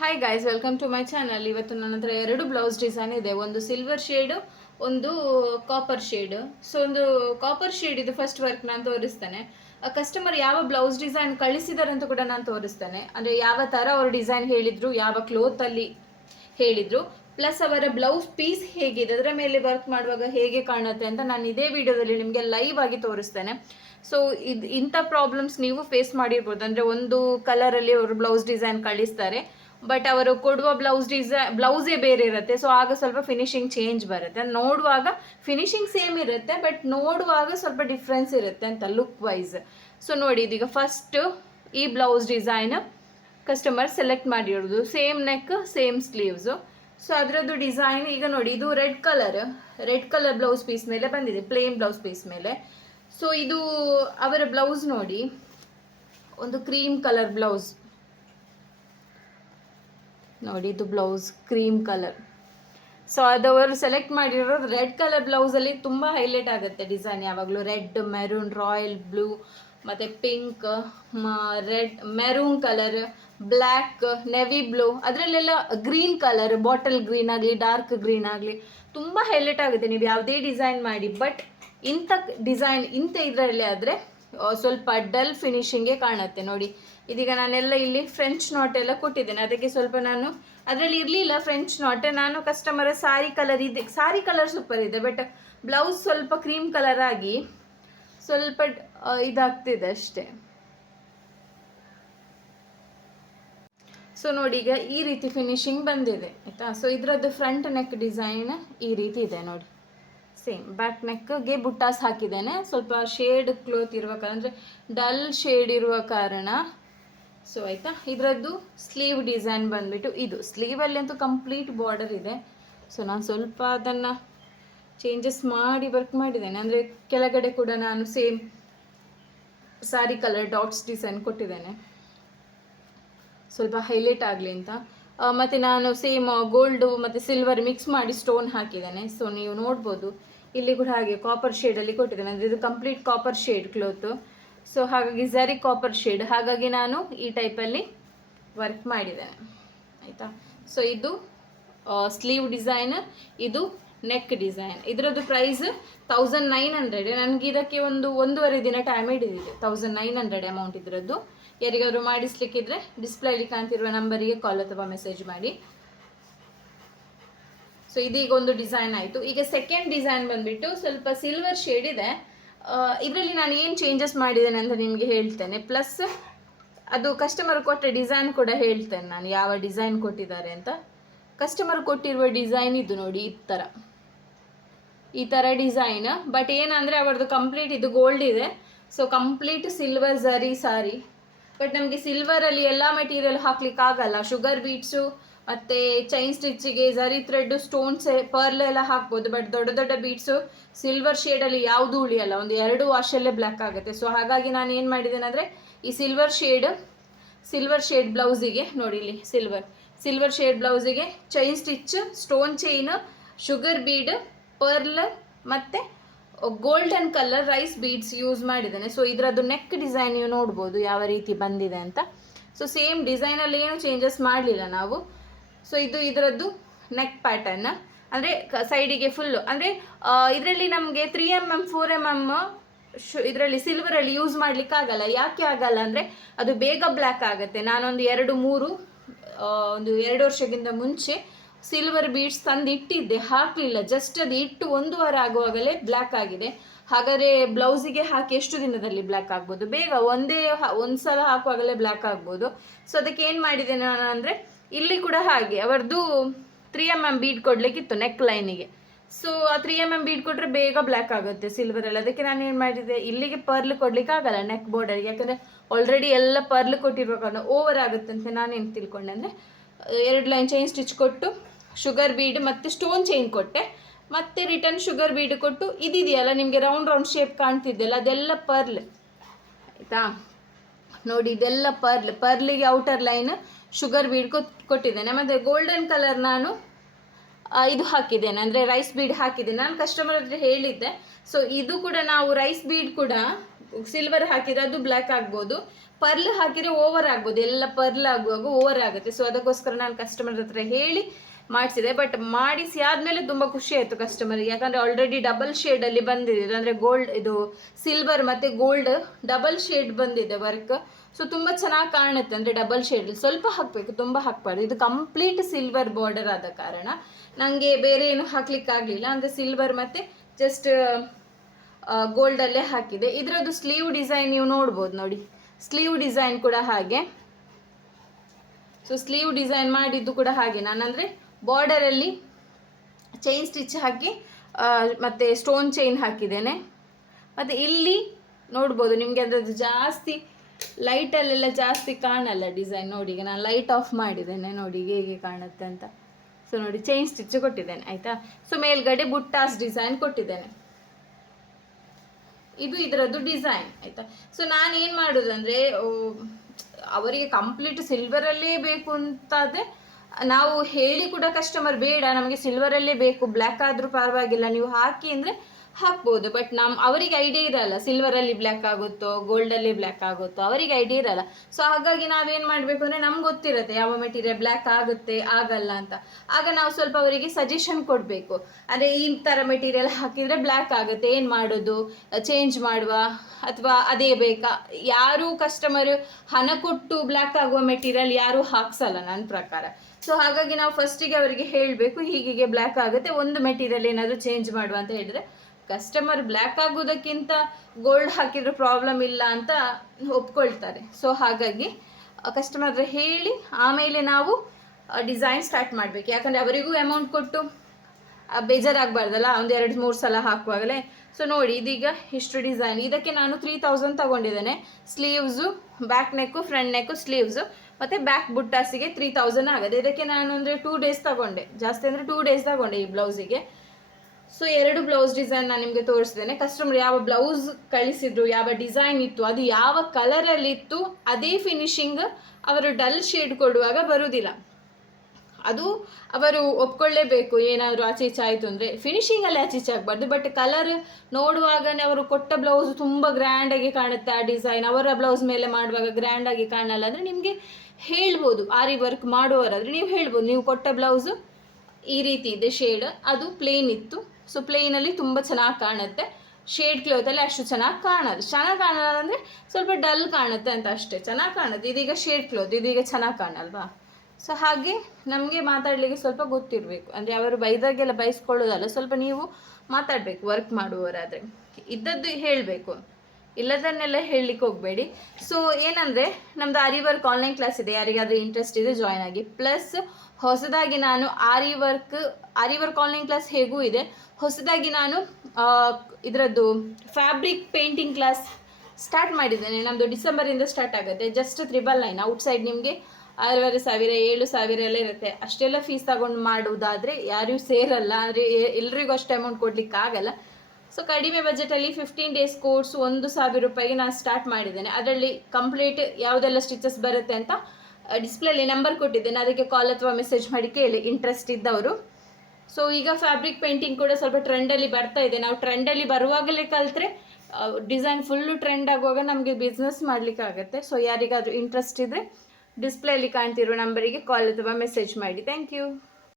Hi guys, welcome to my channel. ಇವತ್ತು ನನ್ನ ಹತ್ರ ಎರಡು ಬ್ಲೌಸ್ ಡಿಸೈನ್ ಇದೆ. ಒಂದು ಸಿಲ್ವರ್ ಶೇಡು, ಒಂದು ಕಾಪರ್ ಶೇಡ್. ಸೊ ಒಂದು ಕಾಪರ್ ಶೇಡ್ ಇದು ಫಸ್ಟ್ ವರ್ಕ್ ನಾನು ತೋರಿಸ್ತೇನೆ. ಕಸ್ಟಮರ್ ಯಾವ ಬ್ಲೌಸ್ ಡಿಸೈನ್ ಕಳಿಸಿದ್ದಾರೆ ಅಂತ ಕೂಡ ನಾನು ತೋರಿಸ್ತೇನೆ. ಅಂದರೆ ಯಾವ ಥರ ಅವರು ಡಿಸೈನ್ ಹೇಳಿದರು, ಯಾವ ಕ್ಲೋತಲ್ಲಿ ಹೇಳಿದರು, ಪ್ಲಸ್ ಅವರ ಬ್ಲೌಸ್ ಪೀಸ್ ಹೇಗಿದೆ, ಅದರ ಮೇಲೆ ವರ್ಕ್ ಮಾಡುವಾಗ ಹೇಗೆ ಕಾಣುತ್ತೆ ಅಂತ ನಾನು ಇದೇ ವಿಡಿಯೋದಲ್ಲಿ ನಿಮಗೆ ಲೈವ್ ಆಗಿ ತೋರಿಸ್ತೇನೆ. ಸೊ ಇಂಥ ಪ್ರಾಬ್ಲಮ್ಸ್ ನೀವು ಫೇಸ್ ಮಾಡಿರ್ಬೋದು. ಅಂದರೆ ಒಂದು ಕಲರಲ್ಲಿ ಅವರು ಬ್ಲೌಸ್ ಡಿಸೈನ್ ಕಳಿಸ್ತಾರೆ, ಬಟ್ ಅವರು ಕೊಡುವ ಬ್ಲೌಸೇ ಬೇರೆ ಇರುತ್ತೆ. ಸೊ ಆಗ ಸ್ವಲ್ಪ ಫಿನಿಶಿಂಗ್ ಚೇಂಜ್ ಬರುತ್ತೆ. ನೋಡುವಾಗ ಫಿನಿಶಿಂಗ್ ಸೇಮ್ ಇರುತ್ತೆ, ಬಟ್ ನೋಡುವಾಗ ಸ್ವಲ್ಪ ಡಿಫ್ರೆನ್ಸ್ ಇರುತ್ತೆ ಅಂತ ಲುಕ್ ವೈಸ್. ಸೊ ನೋಡಿ, ಇದೀಗ ಫಸ್ಟ್ ಈ ಬ್ಲೌಸ್ ಡಿಸೈನ್ ಕಸ್ಟಮರ್ ಸೆಲೆಕ್ಟ್ ಮಾಡಿರೋದು. Same neck, same sleeves. So ಅದರದ್ದು ಡಿಸೈನ್ ಈಗ ನೋಡಿ, ಇದು ರೆಡ್ ಕಲರ್ ಬ್ಲೌಸ್ ಪೀಸ್ ಮೇಲೆ ಬಂದಿದೆ, ಪ್ಲೇನ್ ಬ್ಲೌಸ್ ಪೀಸ್ ಮೇಲೆ. ಸೊ ಇದು ಅವರ ಬ್ಲೌಸ್ ನೋಡಿ, ಒಂದು ಕ್ರೀಮ್ ಕಲರ್ ಬ್ಲೌಸ್ ನೋಡಿ, ಇದು ಬ್ಲೌಸ್ ಕ್ರೀಮ್ ಕಲರ್. ಸೊ ಅದವರು ಸೆಲೆಕ್ಟ್ ಮಾಡಿರೋದು ರೆಡ್ ಕಲರ್ ಬ್ಲೌಸಲ್ಲಿ ತುಂಬ ಹೈಲೈಟ್ ಆಗುತ್ತೆ ಡಿಸೈನ್. ಯಾವಾಗಲೂ ರೆಡ್, ಮೆರೂನ್, ರಾಯಲ್ ಬ್ಲೂ, ಮತ್ತು pink, red, maroon colour, black, navy blue, ಅದರಲ್ಲೆಲ್ಲ ಗ್ರೀನ್ ಕಲರ್, ಬಾಟಲ್ ಗ್ರೀನ್ ಆಗಲಿ, ಡಾರ್ಕ್ ಗ್ರೀನ್ ಆಗಲಿ ತುಂಬ ಹೈಲೈಟ್ ಆಗುತ್ತೆ ನೀವು ಯಾವುದೇ ಡಿಸೈನ್ ಮಾಡಿ. ಬಟ್ ಇಂಥ ಡಿಸೈನ್ ಇದರಲ್ಲಿ ಆದರೆ ಸ್ವಲ್ಪ ಡಲ್ ಫಿನಿಶಿಂಗೇ ಕಾಣುತ್ತೆ. ನೋಡಿ, ಇದೀಗ ನಾನೆಲ್ಲ ಇಲ್ಲಿ ಫ್ರೆಂಚ್ ನಾಟ್ ಎಲ್ಲ ಕೊಟ್ಟಿದ್ದೇನೆ. ಅದಕ್ಕೆ ಸ್ವಲ್ಪ ನಾನು ಅದರಲ್ಲಿ ಇರಲಿಲ್ಲ ಫ್ರೆಂಚ್ ನಾಟ್. ನಾನು ಕಸ್ಟಮರ್ ಸಾರಿ ಕಲರ್ ಸೂಪರ್ ಇದೆ, ಬಟ್ ಬ್ಲೌಸ್ ಸ್ವಲ್ಪ ಕ್ರೀಮ್ ಕಲರ್ ಆಗಿ ಸ್ವಲ್ಪ ಇದಾಗ್ತಿದೆ ಅಷ್ಟೇ. ಸೊ ನೋಡಿ, ಈಗ ಈ ರೀತಿ ಫಿನಿಶಿಂಗ್ ಬಂದಿದೆ ಆಯಿತಾ. ಸೊ ಇದರದ್ದು ಫ್ರಂಟ್ ನೆಕ್ ಡಿಸೈನ್ ಈ ರೀತಿ ಇದೆ ನೋಡಿ. ಸೇಮ್ ಬ್ಯಾಕ್ ನೆಕ್ಗೆ ಬುಟ್ಟಾಸ್ ಹಾಕಿದ್ದೇನೆ. ಸ್ವಲ್ಪ ಶೇಡ್ ಕ್ಲೋತ್ ಇರುವ ಕಾರಣ, ಅಂದರೆ ಡಲ್ ಶೇಡ್ ಇರುವ ಕಾರಣ. ಸೊ ಆಯಿತಾ, ಇದರದ್ದು ಸ್ಲೀವ್ ಡಿಸೈನ್ ಬಂದುಬಿಟ್ಟು ಇದು. ಸ್ಲೀವಲ್ಲಿ ಅಂತೂ ಕಂಪ್ಲೀಟ್ ಬಾರ್ಡರ್ ಇದೆ. ಸೊ ನಾನು ಸ್ವಲ್ಪ ಅದನ್ನು ಚೇಂಜಸ್ ಮಾಡಿ ವರ್ಕ್ ಮಾಡಿದ್ದೇನೆ. ಅಂದರೆ ಕೆಳಗಡೆ ಕೂಡ ನಾನು ಸೇಮ್ ಸಾರಿ ಕಲರ್ ಡಾಟ್ಸ್ ಡಿಸೈನ್ ಕೊಟ್ಟಿದ್ದೇನೆ, ಸ್ವಲ್ಪ ಹೈಲೈಟ್ ಆಗಲಿ ಅಂತ. ಮತ್ತು ನಾನು ಸೇಮ್ ಗೋಲ್ಡು ಮತ್ತು ಸಿಲ್ವರ್ ಮಿಕ್ಸ್ ಮಾಡಿ ಸ್ಟೋನ್ ಹಾಕಿದ್ದೇನೆ. ಸೊ ನೀವು ನೋಡ್ಬೋದು, ಇಲ್ಲಿ ಕೂಡ ಹಾಗೆ ಕಾಪರ್ ಶೇಡಲ್ಲಿ ಕೊಟ್ಟಿದ್ದೇನೆ. ಅಂದರೆ ಇದು ಕಂಪ್ಲೀಟ್ ಕಾಪರ್ ಶೇಡ್ ಕ್ಲೋತು. ಸೊ ಹಾಗಾಗಿ ಝರಿ ಕಾಪರ್ ಶೇಡ್, ಹಾಗಾಗಿ ನಾನು ಈ ಟೈಪಲ್ಲಿ ವರ್ಕ್ ಮಾಡಿದ್ದೇನೆ ಆಯಿತಾ. ಸೊ ಇದು ಸ್ಲೀವ್ ಡಿಸೈನ್, ಇದು ನೆಕ್ ಡಿಸೈನ್. ಇದರದ್ದು ಪ್ರೈಸ್ 1900. ನನಗೆ ಇದಕ್ಕೆ ಒಂದೂವರೆ ದಿನ ಟೈಮ್ ಹಿಡಿದಿದೆ. 1900 ಅಮೌಂಟ್ ಇದರದ್ದು. ಯಾರಿಗಾದ್ರು ಮಾಡಿಸ್ಲಿಕ್ಕಿದ್ರೆ ಡಿಸ್ಪ್ಲೇಲಿ ಕಾಣ್ತಿರುವ ನಂಬರಿಗೆ ಕಾಲ್ ಅಥವಾ ಮೆಸೇಜ್ ಮಾಡಿ. ಸೊ ಇದೀಗ ಒಂದು ಡಿಸೈನ್ ಆಯಿತು. ಈಗ ಸೆಕೆಂಡ್ ಡಿಸೈನ್ ಬಂದುಬಿಟ್ಟು ಸ್ವಲ್ಪ ಸಿಲ್ವರ್ ಶೇಡ್ ಇದೆ. ಇದರಲ್ಲಿ ನಾನು ಏನು ಚೇಂಜಸ್ ಮಾಡಿದ್ದೇನೆ ಅಂತ ನಿಮಗೆ ಹೇಳ್ತೇನೆ. ಪ್ಲಸ್ ಅದು ಕಸ್ಟಮರ್ ಕೊಟ್ಟ ಡಿಸೈನ್ ಕೂಡ ಹೇಳ್ತೇನೆ ನಾನು, ಯಾವ ಡಿಸೈನ್ ಕೊಟ್ಟಿದ್ದಾರೆ ಅಂತ. ಕಸ್ಟಮರ್ ಕೊಟ್ಟಿರುವ ಡಿಸೈನ್ ಇದು ನೋಡಿ, ಈ ಥರ ಡಿಸೈನ್. ಬಟ್ ಏನಂದರೆ ಅವರದ್ದು ಕಂಪ್ಲೀಟ್ ಇದು ಗೋಲ್ಡ್ ಇದೆ. So complete silver zari sorry. But ನಮಗೆ ಸಿಲ್ವರಲ್ಲಿ ಎಲ್ಲ ಮೆಟೀರಿಯಲ್ ಹಾಕ್ಲಿಕ್ಕೆ ಆಗಲ್ಲ. ಶುಗರ್ ಬೀಟ್ಸು ಮತ್ತು ಚೈನ್ ಸ್ಟಿಚ್ಚಿಗೆ ಝರಿ ಥ್ರೆಡ್ಡು, ಸ್ಟೋನ್ಸ್, ಪರ್ಲ್ ಎಲ್ಲ ಹಾಕ್ಬೋದು. ಬಟ್ ದೊಡ್ಡ ಬೀಟ್ಸು ಸಿಲ್ವರ್ ಶೇಡಲ್ಲಿ ಯಾವುದು ಉಳಿಯಲ್ಲ, ಒಂದು 2 ವಾಶಲ್ಲೇ ಬ್ಲ್ಯಾಕ್ ಆಗುತ್ತೆ. ಸೊ ಹಾಗಾಗಿ ನಾನು ಏನು ಮಾಡಿದ್ದೇನೆ ಅಂದರೆ, ಈ ಸಿಲ್ವರ್ ಶೇಡ್ ಬ್ಲೌಸಿಗೆ ನೋಡಿ, ಇಲ್ಲಿ ಸಿಲ್ವರ್ ಶೇಡ್ ಬ್ಲೌಸಿಗೆ chain stitch, stone chain, sugar bead, pearl ಮತ್ತು golden colour rice beads use ಮಾಡಿದ್ದೇನೆ. ಸೊ ಇದರದ್ದು ನೆಕ್ ಡಿಸೈನ್ ನೀವು ನೋಡ್ಬೋದು ಯಾವ ರೀತಿ ಬಂದಿದೆ ಅಂತ. ಸೊ ಸೇಮ್ ಡಿಸೈನಲ್ಲಿ ಏನು ಚೇಂಜಸ್ ಮಾಡಲಿಲ್ಲ ನಾವು. ಸೊ ಇದು ಇದರದ್ದು ನೆಕ್ ಪ್ಯಾಟರ್ನ್. ಅಂದರೆ ಸೈಡಿಗೆ ಫುಲ್ಲು, ಅಂದರೆ ಇದರಲ್ಲಿ ನಮಗೆ 3mm 4mm ಇದರಲ್ಲಿ ಸಿಲ್ವರಲ್ಲಿ ಯೂಸ್ ಮಾಡಲಿಕ್ಕೆ ಆಗಲ್ಲ. ಯಾಕೆ ಆಗಲ್ಲ ಅಂದರೆ ಅದು ಬೇಗ ಬ್ಲ್ಯಾಕ್ ಆಗುತ್ತೆ. ನಾನೊಂದು 2 ವರ್ಷಕ್ಕಿಂತ ಮುಂಚೆ ಸಿಲ್ವರ್ ಬೀಡ್ಸ್ ತಂದು ಇಟ್ಟಿದ್ದೆ, ಹಾಕಲಿಲ್ಲ. ಜಸ್ಟ್ ಅದು ಇಟ್ಟು 1 ವಾರ ಆಗುವಾಗಲೇ ಬ್ಲ್ಯಾಕ್ ಆಗಿದೆ. ಹಾಗಾದರೆ ಬ್ಲೌಸಿಗೆ ಹಾಕಿ ಎಷ್ಟು ದಿನದಲ್ಲಿ ಬ್ಲ್ಯಾಕ್ ಆಗ್ಬೋದು? ಬೇಗ ಒಂದು ಸಲ ಹಾಕುವಾಗಲೇ ಬ್ಲ್ಯಾಕ್ ಆಗ್ಬೋದು. ಸೊ ಅದಕ್ಕೆ ಏನು ಮಾಡಿದ್ದೇನೆ ನಾನು ಅಂದರೆ, ಇಲ್ಲಿ ಕೂಡ ಹಾಗೆ ಅವರದ್ದು 3mm ಬೀಡ್ ಕೊಡಲಿಕ್ಕಿತ್ತು ನೆಕ್ ಲೈನಿಗೆ. ಸೊ ಆ 3mm ಬೀಡ್ ಕೊಟ್ಟರೆ ಬೇಗ ಬ್ಲ್ಯಾಕ್ ಆಗುತ್ತೆ ಸಿಲ್ವರಲ್ಲಿ. ಅದಕ್ಕೆ ನಾನು ಏನು ಮಾಡಿದ್ದೆ, ಇಲ್ಲಿಗೆ ಪರ್ಲ್ ಕೊಡಲಿಕ್ಕೆ ಆಗಲ್ಲ ನೆಕ್ ಬೋರ್ಡರಿಗೆ, ಯಾಕಂದರೆ ಆಲ್ರೆಡಿ ಎಲ್ಲ ಪರ್ಲ್ ಕೊಟ್ಟಿರುವ ಕಾರಣ ಓವರ್ ಆಗುತ್ತೆ ಅಂತ ನಾನೇನು ತಿಳ್ಕೊಂಡೆ ಅಂದರೆ, 2 ಲೈನ್ ಚೈನ್ ಸ್ಟಿಚ್ ಕೊಟ್ಟು ಶುಗರ್ ಬೀಡ್ ಮತ್ತು ಸ್ಟೋನ್ ಚೈನ್ ಕೊಟ್ಟೆ, ಮತ್ತು ರಿಟರ್ನ್ ಶುಗರ್ ಬೀಡ್ ಕೊಟ್ಟು, ಇದೆಯಲ್ಲ ನಿಮಗೆ ರೌಂಡ್ ಶೇಪ್ ಕಾಣ್ತಿದ್ದೆಲ್ಲ ಅದೆಲ್ಲ ಪರ್ಲ್ ಆಯಿತಾ. ನೋಡಿ, ಇದೆಲ್ಲ ಪರ್ಲಿಗೆ ಔಟರ್ ಲೈನ್ ಶುಗರ್ ಬೀಡ್ ಕೊಟ್ಟಿದ್ದೇನೆ. ಮತ್ತು ಗೋಲ್ಡನ್ ಕಲರ್ ನಾನು ಇದು ಹಾಕಿದ್ದೇನೆ, ಅಂದರೆ ರೈಸ್ ಬೀಡ್ ಹಾಕಿದ್ದೇನೆ. ನಾನು ಕಸ್ಟಮರ್ ಹತ್ರ ಹೇಳಿದ್ದೆ. ಸೊ ಇದು ಕೂಡ ನಾವು ರೈಸ್ ಬೀಡ್ ಕೂಡ ಸಿಲ್ವರ್ ಹಾಕಿದ್ರೆ ಅದು ಬ್ಲ್ಯಾಕ್ ಆಗ್ಬೋದು, ಪರ್ಲ್ ಹಾಕಿದ್ರೆ ಓವರ್ ಆಗ್ಬೋದು, ಎಲ್ಲ ಪರ್ಲ್ ಆಗುವಾಗ ಓವರ್ ಆಗುತ್ತೆ. ಸೊ ಅದಕ್ಕೋಸ್ಕರ ನಾನು ಕಸ್ಟಮರ್ ಹತ್ರ ಹೇಳಿ ಮಾಡಿಸಿದೆ. ಬಟ್ ಮಾಡಿಸಿ ಆದಮೇಲೆ ತುಂಬ ಖುಷಿ ಆಯಿತು ಕಸ್ಟಮರ್ಗೆ, ಯಾಕಂದರೆ ಆಲ್ರೆಡಿ ಡಬಲ್ ಶೇಡಲ್ಲಿ ಬಂದಿದೆ, ಅಂದರೆ ಗೋಲ್ಡ್ ಇದು ಸಿಲ್ವರ್ ಮತ್ತು ಗೋಲ್ಡ್ ಡಬಲ್ ಶೇಡ್ ಬಂದಿದೆ ವರ್ಕ್. ಸೊ ತುಂಬ ಚೆನ್ನಾಗಿ ಕಾಣುತ್ತೆ, ಅಂದರೆ ಡಬಲ್ ಶೇಡ್ ಸ್ವಲ್ಪ ಹಾಕಬೇಕು, ತುಂಬ ಹಾಕಬಾರ್ದು. ಇದು ಕಂಪ್ಲೀಟ್ ಸಿಲ್ವರ್ ಬಾರ್ಡರ್ ಆದ ಕಾರಣ ನನಗೆ ಬೇರೆ ಏನು ಹಾಕ್ಲಿಕ್ಕಾಗಲಿಲ್ಲ, ಅಂದರೆ ಸಿಲ್ವರ್ ಮತ್ತು ಜಸ್ಟ್ ಗೋಲ್ಡಲ್ಲೇ ಹಾಕಿದೆ. ಇದರದ್ದು ಸ್ಲೀವ್ ಡಿಸೈನ್ ನೀವು ನೋಡ್ಬೋದು ನೋಡಿ, ಸ್ಲೀವ್ ಡಿಸೈನ್ ಕೂಡ ಹಾಗೆ. ಸೊ ಸ್ಲೀವ್ ಡಿಸೈನ್ ಮಾಡಿದ್ದು ಕೂಡ ಹಾಗೆ ನಾನು, ಅಂದರೆ ಬಾರ್ಡರಲ್ಲಿ ಚೈನ್ ಸ್ಟಿಚ್ ಹಾಕಿ ಮತ್ತು ಸ್ಟೋನ್ ಚೈನ್ ಹಾಕಿದ್ದೇನೆ. ಮತ್ತು ಇಲ್ಲಿ ನೋಡ್ಬೋದು ನಿಮಗೆ ಅದರದ್ದು ಜಾಸ್ತಿ ಲೈಟಲ್ಲೆಲ್ಲ ಜಾಸ್ತಿ ಕಾಣಲ್ಲ ಡಿಸೈನ್. ನೋಡಿ ಈಗ ನಾನು ಲೈಟ್ ಆಫ್ ಮಾಡಿದ್ದೇನೆ, ನೋಡಿ ಹೇಗೆ ಕಾಣುತ್ತೆ ಅಂತ. ಸೊ ನೋಡಿ ಚೈನ್ ಸ್ಟಿಚ್ ಕೊಟ್ಟಿದ್ದೇನೆ ಆಯಿತಾ. ಸೊ ಮೇಲ್ಗಡೆ ಬುಟ್ಟಾಸ್ ಡಿಸೈನ್ ಕೊಟ್ಟಿದ್ದೇನೆ, ಇದು ಇದರದ್ದು ಡಿಸೈನ್ ಆಯಿತಾ. ಸೊ ನಾನು ಏನು ಮಾಡೋದಂದರೆ, ಅವರಿಗೆ ಕಂಪ್ಲೀಟ್ ಸಿಲ್ವರಲ್ಲೇ ಬೇಕು ಅಂತಾದರೆ ನಾವು ಹೇಳಿ ಕೂಡ ಕಸ್ಟಮರ್ ಬೇಡ ನಮಗೆ ಸಿಲ್ವರಲ್ಲೇ ಬೇಕು, ಬ್ಲ್ಯಾಕ್ ಆದರೂ ಪರವಾಗಿಲ್ಲ ನೀವು ಹಾಕಿ ಅಂದರೆ ಹಾಕ್ಬೋದು. ಬಟ್ ಅವರಿಗೆ ಐಡಿಯಾ ಇರಲ್ಲ ಸಿಲ್ವರಲ್ಲಿ ಬ್ಲ್ಯಾಕ್ ಆಗುತ್ತೋ ಗೋಲ್ಡಲ್ಲಿ ಬ್ಲ್ಯಾಕ್ ಆಗುತ್ತೋ, ಅವರಿಗೆ ಐಡಿಯಾ ಇರಲ್ಲ. ಸೊ ಹಾಗಾಗಿ ನಾವೇನು ಮಾಡಬೇಕು ಅಂದರೆ ನಮ್ಗೆ ಗೊತ್ತಿರುತ್ತೆ ಯಾವ ಮೆಟೀರಿಯಲ್ ಬ್ಲ್ಯಾಕ್ ಆಗುತ್ತೆ ಆಗಲ್ಲ ಅಂತ. ಆಗ ನಾವು ಸ್ವಲ್ಪ ಅವರಿಗೆ ಸಜೆಷನ್ ಕೊಡಬೇಕು, ಅಂದರೆ ಈ ಥರ ಮೆಟೀರಿಯಲ್ ಹಾಕಿದರೆ ಬ್ಲ್ಯಾಕ್ ಆಗುತ್ತೆ, ಏನು ಮಾಡೋದು, ಚೇಂಜ್ ಮಾಡುವ ಅಥವಾ ಅದೇ ಬೇಕಾ. ಯಾರೂ ಕಸ್ಟಮರು ಹಣ ಕೊಟ್ಟು ಬ್ಲ್ಯಾಕ್ ಆಗುವ ಮೆಟೀರಿಯಲ್ ಯಾರೂ ಹಾಕ್ಸಲ್ಲ ನನ್ನ ಪ್ರಕಾರ. ಸೊ ಹಾಗಾಗಿ ನಾವು ಫಸ್ಟಿಗೆ ಅವರಿಗೆ ಹೇಳಬೇಕು ಹೀಗೆ ಬ್ಲ್ಯಾಕ್ ಆಗುತ್ತೆ, ಒಂದು ಮೆಟೀರಿಯಲ್ ಏನಾದರೂ ಚೇಂಜ್ ಮಾಡುವ ಅಂತ ಹೇಳಿದರೆ ಕಸ್ಟಮರ್ ಬ್ಲ್ಯಾಕ್ ಆಗೋದಕ್ಕಿಂತ ಗೋಲ್ಡ್ ಹಾಕಿದ್ರೆ ಪ್ರಾಬ್ಲಮ್ ಇಲ್ಲ ಅಂತ ಒಪ್ಕೊಳ್ತಾರೆ. ಸೊ ಹಾಗಾಗಿ ಕಸ್ಟಮರ್ ಹತ್ರ ಹೇಳಿ ಆಮೇಲೆ ನಾವು ಡಿಸೈನ್ ಸ್ಟಾರ್ಟ್ ಮಾಡಬೇಕು, ಯಾಕಂದರೆ ಅವರಿಗೂ ಅಮೌಂಟ್ ಕೊಟ್ಟು ಬೇಜಾರಾಗಬಾರ್ದಲ್ಲ ಒಂದು 2-3 ಸಲ ಹಾಕುವಾಗಲೇ. ಸೊ ನೋಡಿ ಇದೀಗ ಇಷ್ಟು ಡಿಸೈನ್, ಇದಕ್ಕೆ ನಾನು 3000 ತಗೊಂಡಿದ್ದೇನೆ. ಸ್ಲೀವ್ಸು, ಬ್ಯಾಕ್ ನೆಕ್ಕು, ಫ್ರಂಟ್ ನೆಕ್ಕು, ಸ್ಲೀವ್ಸು ಮತ್ತು ಬ್ಯಾಕ್ ಬುಟ್ಟಾಸಿಗೆ 3000 ಆಗಿದೆ. ಇದಕ್ಕೆ ನಾನು ಅಂದರೆ 2 ಡೇಸ್ ತಗೊಂಡೆ, ಜಾಸ್ತಿ ಅಂದರೆ 2 ಡೇಸ್ ತಗೊಂಡೆ ಈ ಬ್ಲೌಸಿಗೆ. ಸೊ 2 ಬ್ಲೌಸ್ ಡಿಸೈನ್ ನಾನು ನಿಮಗೆ ತೋರಿಸಿದ್ದೇನೆ. ಕಸ್ಟಮರ್ ಯಾವ ಬ್ಲೌಸ್ ಕಳಿಸಿದ್ರು, ಯಾವ ಡಿಸೈನ್ ಇತ್ತು, ಅದು ಯಾವ ಕಲರಲ್ಲಿತ್ತು ಅದೇ ಫಿನಿಶಿಂಗ್ ಅವರು ಡಲ್ ಶೇಡ್ ಕೊಡುವಾಗ ಬರುವುದಿಲ್ಲ, ಅದು ಅವರು ಒಪ್ಕೊಳ್ಳೇಬೇಕು. ಏನಾದರೂ ಆಚೆ ಈಚೆ ಆಯಿತು ಅಂದರೆ ಫಿನಿಶಿಂಗಲ್ಲಿ ಆಚೆ ಈಚೆ ಆಗಬಾರ್ದು, ಬಟ್ ಕಲರ್ ನೋಡುವಾಗನೇ ಅವರು ಕೊಟ್ಟ ಬ್ಲೌಸ್ ತುಂಬ ಗ್ರ್ಯಾಂಡಾಗಿ ಕಾಣುತ್ತೆ, ಆ ಡಿಸೈನ್ ಅವರ ಬ್ಲೌಸ್ ಮೇಲೆ ಮಾಡುವಾಗ ಗ್ರ್ಯಾಂಡಾಗಿ ಕಾಣಲ್ಲ ಅಂದರೆ ನಿಮಗೆ ಹೇಳ್ಬೋದು. ಆರಿ ವರ್ಕ್ ಮಾಡುವವರಾದರೆ ನೀವು ಹೇಳ್ಬೋದು, ನೀವು ಕೊಟ್ಟ ಬ್ಲೌಸು ಈ ರೀತಿ ಇದೆ ಶೇಡ್, ಅದು ಪ್ಲೇನ್ ಇತ್ತು, ಸೊ ಪ್ಲೇನಲ್ಲಿ ತುಂಬ ಚೆನ್ನಾಗಿ ಕಾಣುತ್ತೆ, ಶೇಡ್ ಕ್ಲೋತಲ್ಲಿ ಅಷ್ಟು ಚೆನ್ನಾಗಿ ಕಾಣಲ್ಲ ಅಂದರೆ ಸ್ವಲ್ಪ ಡಲ್ ಕಾಣುತ್ತೆ ಅಂತ ಅಷ್ಟೇ, ಚೆನ್ನಾಗಿ ಕಾಣುತ್ತೆ. ಇದೀಗ ಶೇಡ್ ಕ್ಲೋತ್, ಇದೀಗ ಚೆನ್ನಾಗಿ ಕಾಣಲ್ವಾ. ಸೊ ಹಾಗೆ ನಮಗೆ ಮಾತಾಡಲಿಕ್ಕೆ ಸ್ವಲ್ಪ ಗೊತ್ತಿರಬೇಕು, ಅಂದರೆ ಅವರು ಬೈದಾಗೆಲ್ಲ ಬಯಸ್ಕೊಳ್ಳೋದಲ್ಲ, ಸ್ವಲ್ಪ ನೀವು ಮಾತಾಡಬೇಕು ವರ್ಕ್ ಮಾಡುವವರಾದರೆ, ಇದ್ದದ್ದು ಹೇಳಬೇಕು, ಇಲ್ಲದನ್ನೆಲ್ಲ ಹೇಳಲಿಕ್ಕೆ ಹೋಗಬೇಡಿ. ಸೊ ಏನಂದರೆ ನಮ್ಮದು ಆರಿ ವರ್ಕ್ ಆನ್ಲೈನ್ ಕ್ಲಾಸ್ ಇದೆ, ಯಾರಿಗಾದರೂ ಇಂಟ್ರೆಸ್ಟ್ ಇದೆ ಜಾಯ್ನ್ ಆಗಿ. ಪ್ಲಸ್ ಹೊಸದಾಗಿ ನಾನು ಆರಿ ವರ್ಕ್ ಆನ್ಲೈನ್ ಕ್ಲಾಸ್ ಹೇಗೂ ಇದೆ, ಹೊಸದಾಗಿ ನಾನು ಇದರದ್ದು ಫ್ಯಾಬ್ರಿಕ್ ಪೇಂಟಿಂಗ್ ಕ್ಲಾಸ್ ಸ್ಟಾರ್ಟ್ ಮಾಡಿದ್ದೇನೆ. ನಮ್ಮದು ಡಿಸೆಂಬರಿಂದ ಸ್ಟಾರ್ಟ್ ಆಗುತ್ತೆ. ಜಸ್ಟ್ 999 ಔಟ್ಸೈಡ್ ನಿಮಗೆ 6,500 7,000 ಎಲ್ಲ ಇರುತ್ತೆ. ಅಷ್ಟೆಲ್ಲ ಫೀಸ್ ತಗೊಂಡು ಮಾಡುವುದಾದರೆ ಯಾರೂ ಸೇರಲ್ಲ, ಅಂದರೆ ಎಲ್ರಿಗೂ ಅಷ್ಟು ಅಮೌಂಟ್ ಕೊಡಲಿಕ್ಕೆ ಆಗಲ್ಲ. ಸೊ ಕಡಿಮೆ ಬಜೆಟಲ್ಲಿ 15 ಡೇಸ್ ಕೋರ್ಸ್ 1,000 ರೂಪಾಯಿಗೆ ನಾನು ಸ್ಟಾರ್ಟ್ ಮಾಡಿದ್ದೇನೆ. ಅದರಲ್ಲಿ ಕಂಪ್ಲೀಟ್ ಯಾವುದೆಲ್ಲ ಸ್ಟಿಚಸ್ ಬರುತ್ತೆ ಅಂತ ಡಿಸ್ಪ್ಲೇಲಿ ನಂಬರ್ ಕೊಟ್ಟಿದ್ದೇನೆ, ಅದಕ್ಕೆ ಕಾಲ್ ಅಥವಾ ಮೆಸೇಜ್ ಮಾಡಿ ಕೇಳಿ ಇಂಟ್ರೆಸ್ಟ್ ಇದ್ದವರು. ಸೊ ಈಗ ಫ್ಯಾಬ್ರಿಕ್ ಪೇಂಟಿಂಗ್ ಕೂಡ ಸ್ವಲ್ಪ ಟ್ರೆಂಡಲ್ಲಿ ಬರ್ತಾ ಇದೆ. ನಾವು ಟ್ರೆಂಡಲ್ಲಿ ಬರುವಾಗಲೇ ಕಲಿತ್ರೆ ಡಿಸೈನ್ ಫುಲ್ಲು ಟ್ರೆಂಡ್ ಆಗುವಾಗ ನಮಗೆ ಬಿಸ್ನೆಸ್ ಮಾಡಲಿಕ್ಕೆ ಆಗುತ್ತೆ. ಸೊ ಯಾರಿಗಾದರೂ ಇಂಟ್ರೆಸ್ಟ್ ಇದ್ದರೆ ಡಿಸ್ಪ್ಲೇಲಿ ಕಾಣ್ತಿರೋ ನಂಬರಿಗೆ ಕಾಲ್ ಅಥವಾ ಮೆಸೇಜ್ ಮಾಡಿ. Thank you.